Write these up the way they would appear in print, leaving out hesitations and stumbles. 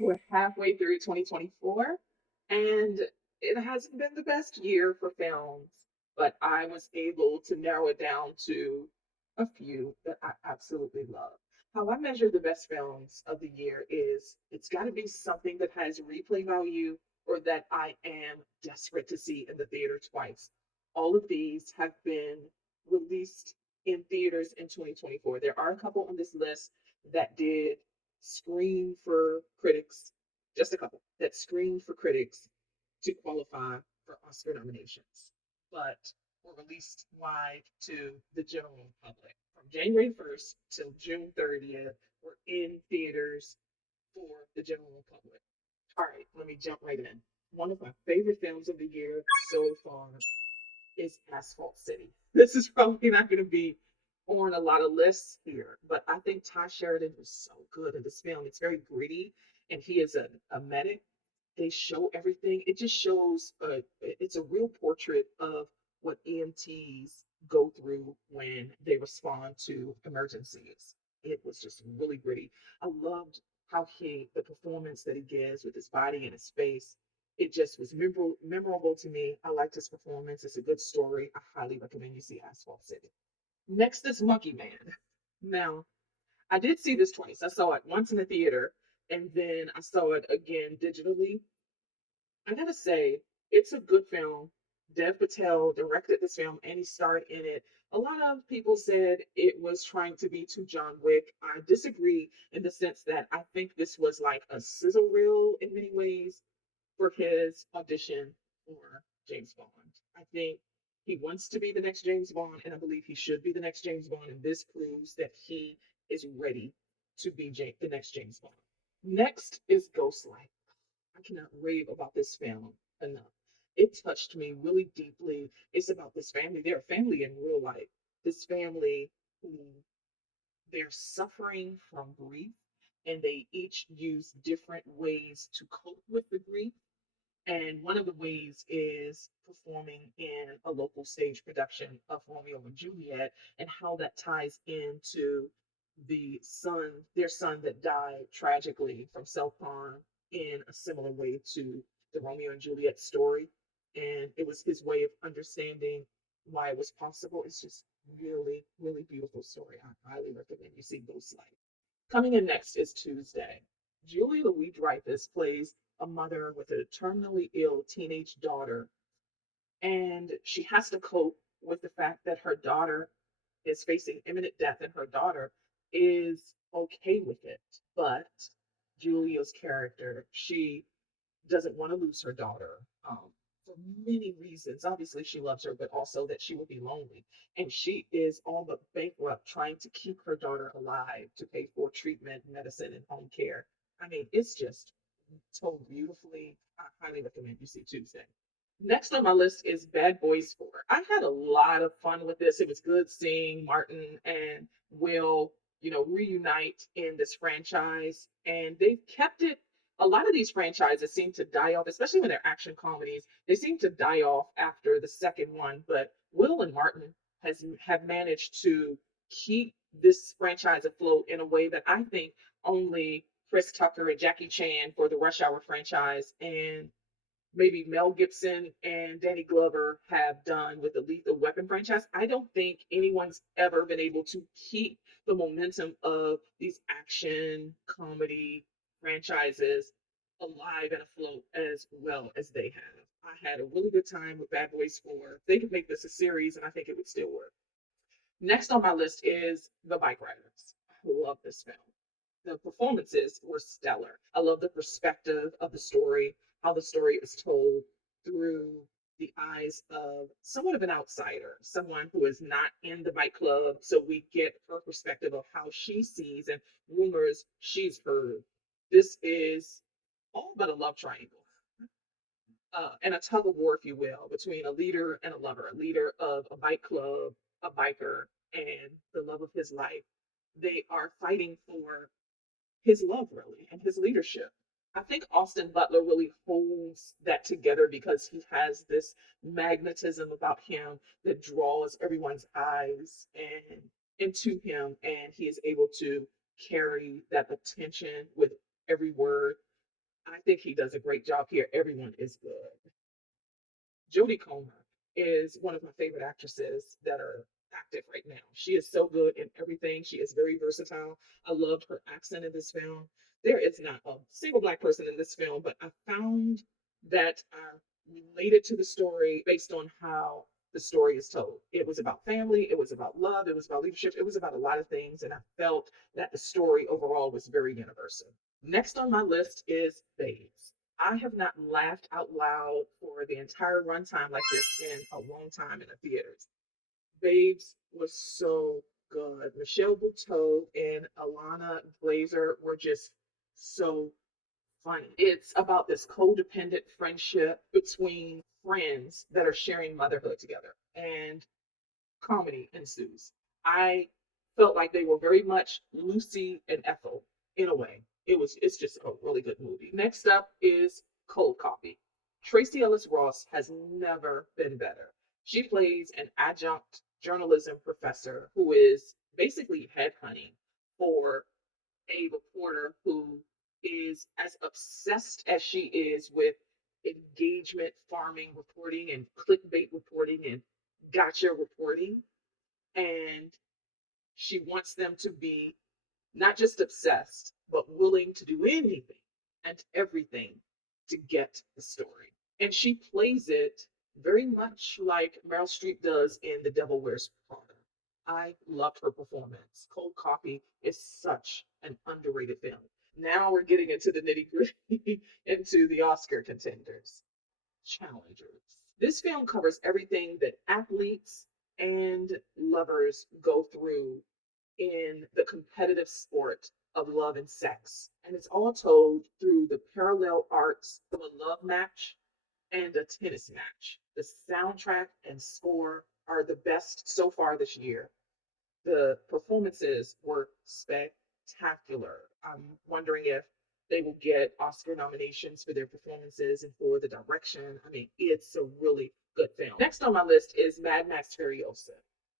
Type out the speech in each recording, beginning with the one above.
We're halfway through 2024, and it hasn't been the best year for films, but I was able to narrow it down to a few that I absolutely love. How I measure the best films of the year is it's got to be something that has replay value or that I am desperate to see in the theater twice. All of these have been released in theaters in 2024. There are a couple on this list that did screen for critics, just a couple that screened for critics to qualify for Oscar nominations, but were released wide to the general public. From January 1st till June 30th, we're in theaters for the general public. All right, let me jump right in. One of my favorite films of the year so far is Asphalt City. This is probably not going to be on a lot of lists here, but I think Ty Sheridan was so good in this film. It's very gritty, and he is a medic. They show everything. It just shows it's a real portrait of what EMTs go through when they respond to emergencies. It was just really gritty. I loved how the performance that he gives with his body and his face, it just was memorable to me. I liked his performance. It's a good story. I highly recommend you see Asphalt City. Next is Monkey Man. Now, I did see this twice. I saw it once in the theater, and then I saw it again digitally. I gotta say, it's a good film. Dev Patel directed this film and he starred in it. A lot of people said it was trying to be too John Wick. I disagree in the sense that I think this was like a sizzle reel in many ways for his audition for James Bond. I think he wants to be the next James Bond, and I believe he should be the next James Bond, and this proves that he is ready to be the next James Bond. Next is Ghostlight. I cannot rave about this film enough. It touched me really deeply. It's about this family. They're a family in real life. This family who they're suffering from grief and they each use different ways to cope with the grief. And one of the ways is performing in a local stage production of Romeo and Juliet and how that ties into their son that died tragically from self harm in a similar way to the Romeo and Juliet story. And it was his way of understanding why it was possible. It's just really, really beautiful story. I highly recommend you see Ghostlight. Coming in next is Tuesday. Julie Louis Dreyfus plays a mother with a terminally ill teenage daughter, and she has to cope with the fact that her daughter is facing imminent death, and her daughter is okay with it. But Julia's character, she doesn't want to lose her daughter for many reasons. Obviously, she loves her, but also that she will be lonely. And she is all but bankrupt trying to keep her daughter alive to pay for treatment, medicine, and home care. I mean, it's just told beautifully. I highly recommend you see Tuesday. Next on my list is Bad Boys 4. I had a lot of fun with this. It was good seeing Martin and Will, reunite in this franchise. And they've kept it. A lot of these franchises seem to die off, especially when they're action comedies. They seem to die off after the second one. But Will and Martin have managed to keep this franchise afloat in a way that I think only Chris Tucker and Jackie Chan for the Rush Hour franchise and maybe Mel Gibson and Danny Glover have done with the Lethal Weapon franchise. I don't think anyone's ever been able to keep the momentum of these action comedy franchises alive and afloat as well as they have. I had a really good time with Bad Boys 4. They could make this a series and I think it would still work. Next on my list is The Bike Riders. I love this film. The performances were stellar. I love the perspective of the story, how the story is told through the eyes of somewhat of an outsider, someone who is not in the bike club. So we get her perspective of how she sees and rumors she's heard. This is all but a love triangle and a tug of war, if you will, between a leader and a lover, a leader of a bike club, a biker, and the love of his life. They are fighting for his love, really, and his leadership. I think Austin Butler really holds that together because he has this magnetism about him that draws everyone's eyes and into him, and he is able to carry that attention with every word. I think he does a great job here. Everyone is good. Jodie Comer is one of my favorite actresses that are active right now. She is so good in everything. She is very versatile. I loved her accent in this film. There is not a single black person in this film, but I found that I related to the story based on how the story is told. It was about family, it was about love, it was about leadership, it was about a lot of things, and I felt that the story overall was very universal. Next on my list is Babes. I have not laughed out loud for the entire runtime like this in a long time in the theaters. Babes was so good. Michelle Buteau and Alana Glazer were just so funny. It's about this codependent friendship between friends that are sharing motherhood together, and comedy ensues. I felt like they were very much Lucy and Ethel in a way. It's just a really good movie. Next up is Cold Copy. Tracy Ellis Ross has never been better. She plays an adjunct journalism professor who is basically headhunting for a reporter who is as obsessed as she is with engagement farming reporting and clickbait reporting and gotcha reporting. And she wants them to be not just obsessed, but willing to do anything and everything to get the story. And she plays it very much like Meryl Streep does in The Devil Wears Prada. I loved her performance. Cold Copy is such an underrated film. Now we're getting into the nitty gritty, into the Oscar contenders, challengers. This film covers everything that athletes and lovers go through in the competitive sport of love and sex. And it's all told through the parallel arcs of a love match and a tennis match. The soundtrack and score are the best so far this year. The performances were spectacular. I'm wondering if they will get Oscar nominations for their performances and for the direction. I mean, it's a really good film. Next on my list is Mad Max Furiosa.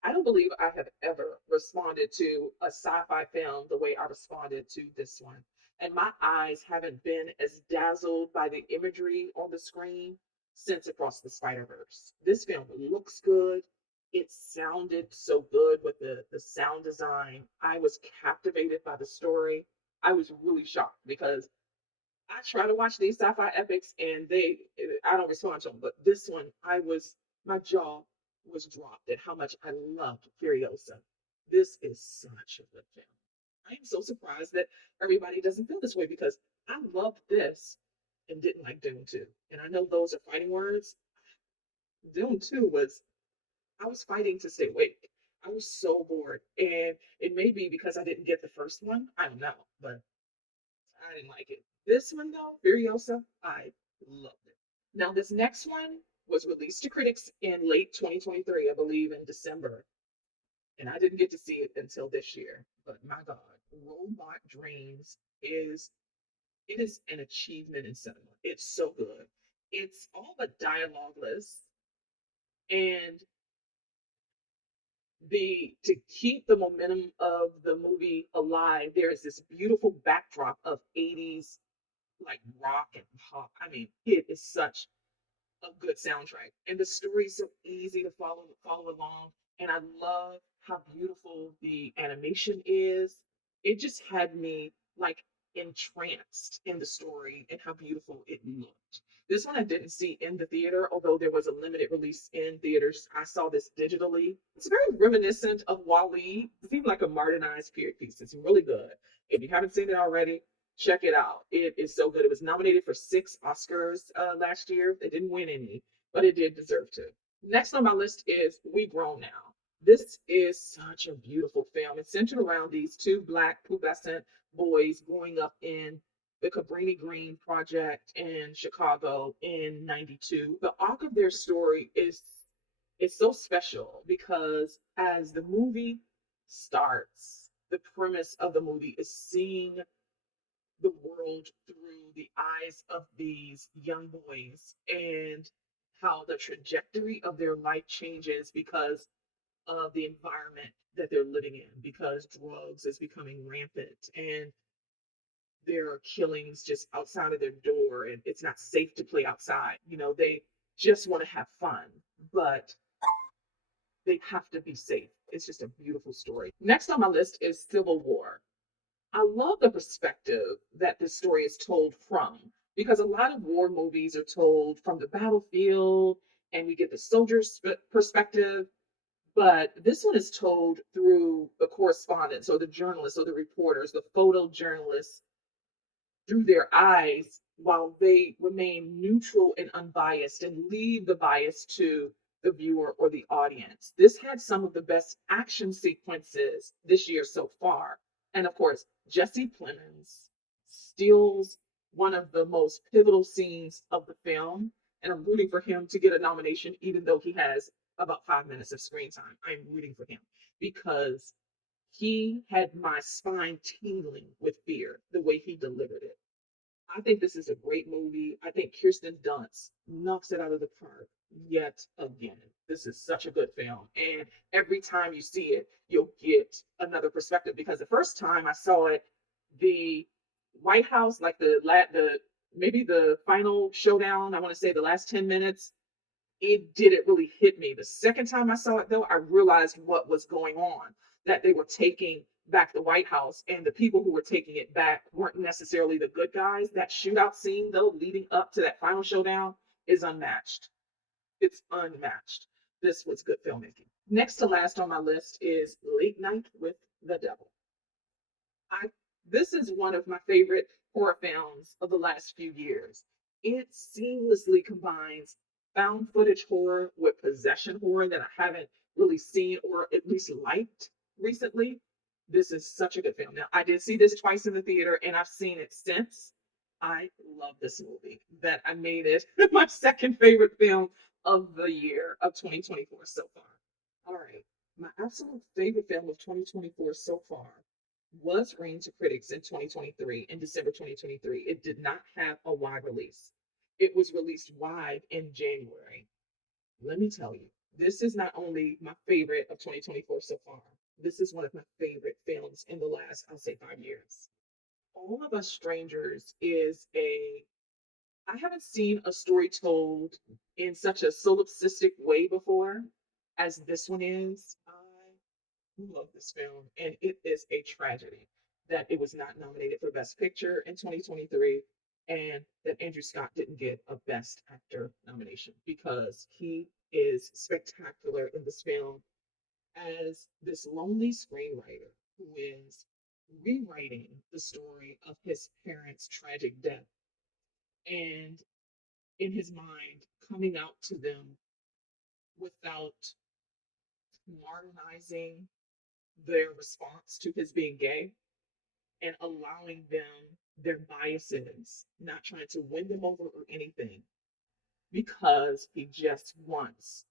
I don't believe I have ever responded to a sci fi film the way I responded to this one. And my eyes haven't been as dazzled by the imagery on the screen since Across the Spider Verse. This film looks good. It sounded so good with the sound design. I was captivated by the story. I was really shocked because I try to watch these sci-fi epics and I don't respond to them. But this one, my jaw was dropped at how much I loved Furiosa. This is such a good film. I am so surprised that everybody doesn't feel this way because I loved this and didn't like Dune 2. And I know those are fighting words. Dune 2 was I was fighting to stay awake. I was so bored. And it may be because I didn't get the first one. I don't know, but I didn't like it. This one, though, Furiosa, I loved it. Now, this next one was released to critics in late 2023, I believe in December. And I didn't get to see it until this year. But my God, Robot Dreams is it is an achievement in cinema. It's so good. It's all but dialogueless, and the to keep the momentum of the movie alive, there is this beautiful backdrop of 80s like rock and pop. I mean, it is such a good soundtrack. And the story is so easy to follow along. And I love how beautiful the animation is. It just had me like entranced in the story and how beautiful it looked. This one I didn't see in the theater, although there was a limited release in theaters. I saw this digitally. It's very reminiscent of Wally. It seemed like a modernized period piece. It's really good. If you haven't seen it already, check it out. It is so good. It was nominated for 6 Oscars last year. It didn't win any, but it did deserve to. Next on my list is We Grown Now. This is such a beautiful film. It's centered around these two black pubescent boys growing up in the Cabrini Green Project in Chicago in 92. The arc of their story is so special because as the movie starts, the premise of the movie is seeing the world through the eyes of these young boys and how the trajectory of their life changes because of the environment that they're living in, because drugs is becoming rampant and there are killings just outside of their door and it's not safe to play outside. They just want to have fun, but they have to be safe. It's just a beautiful story. Next on my list is Civil War. I love the perspective that this story is told from, because a lot of war movies are told from the battlefield and we get the soldier's perspective, but this one is told through the correspondents or the journalists or the reporters, the photojournalists, through their eyes while they remain neutral and unbiased and leave the bias to the viewer or the audience. This had some of the best action sequences this year so far. And of course, Jesse Plemons steals one of the most pivotal scenes of the film. And I'm rooting for him to get a nomination, even though he has about 5 minutes of screen time. I'm rooting for him because he had my spine tingling with fear the way he delivered it. I think this is a great movie. I think Kirsten Dunst knocks it out of the park yet again. This is such a good film. And every time you see it, you'll get another perspective. Because the first time I saw it, the White House, like the maybe the final showdown, I want to say the last 10 minutes, it didn't really hit me. The second time I saw it, though, I realized what was going on, that they were taking back the White House, and the people who were taking it back weren't necessarily the good guys. That shootout scene, though, leading up to that final showdown, is unmatched. It's unmatched. This was good filmmaking. Next to last on my list is Late Night with the Devil. I This is one of my favorite horror films of the last few years. It seamlessly combines found footage horror with possession horror that I haven't really seen or at least liked recently. This is such a good film. Now, I did see this twice in the theater and I've seen it since. I love this movie that I made it my second favorite film of the year of 2024 so far. All right. My absolute favorite film of 2024 so far was Rain to Critics in 2023, in December 2023. It did not have a wide release. It was released wide in January. Let me tell you, this is not only my favorite of 2024 so far, this is one of my favorite films in the last, I'll say, 5 years. All of Us Strangers is I haven't seen a story told in such a solipsistic way before as this one is. I love this film, and it is a tragedy that it was not nominated for Best Picture in 2023 and that Andrew Scott didn't get a Best Actor nomination because he is spectacular in this film as this lonely screenwriter who is rewriting the story of his parents' tragic death and in his mind coming out to them without modernizing their response to his being gay and allowing them their biases, not trying to win them over or anything, because he just wants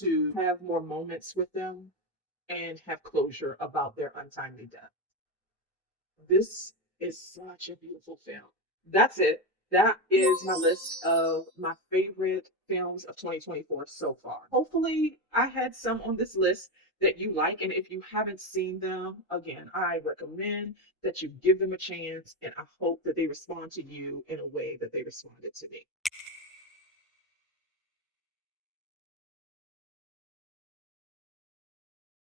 to have more moments with them and have closure about their untimely death. This is such a beautiful film. That's it. That is my list of my favorite films of 2024 so far. Hopefully, I had some on this list that you like. And if you haven't seen them, again, I recommend that you give them a chance. And I hope that they respond to you in a way that they responded to me.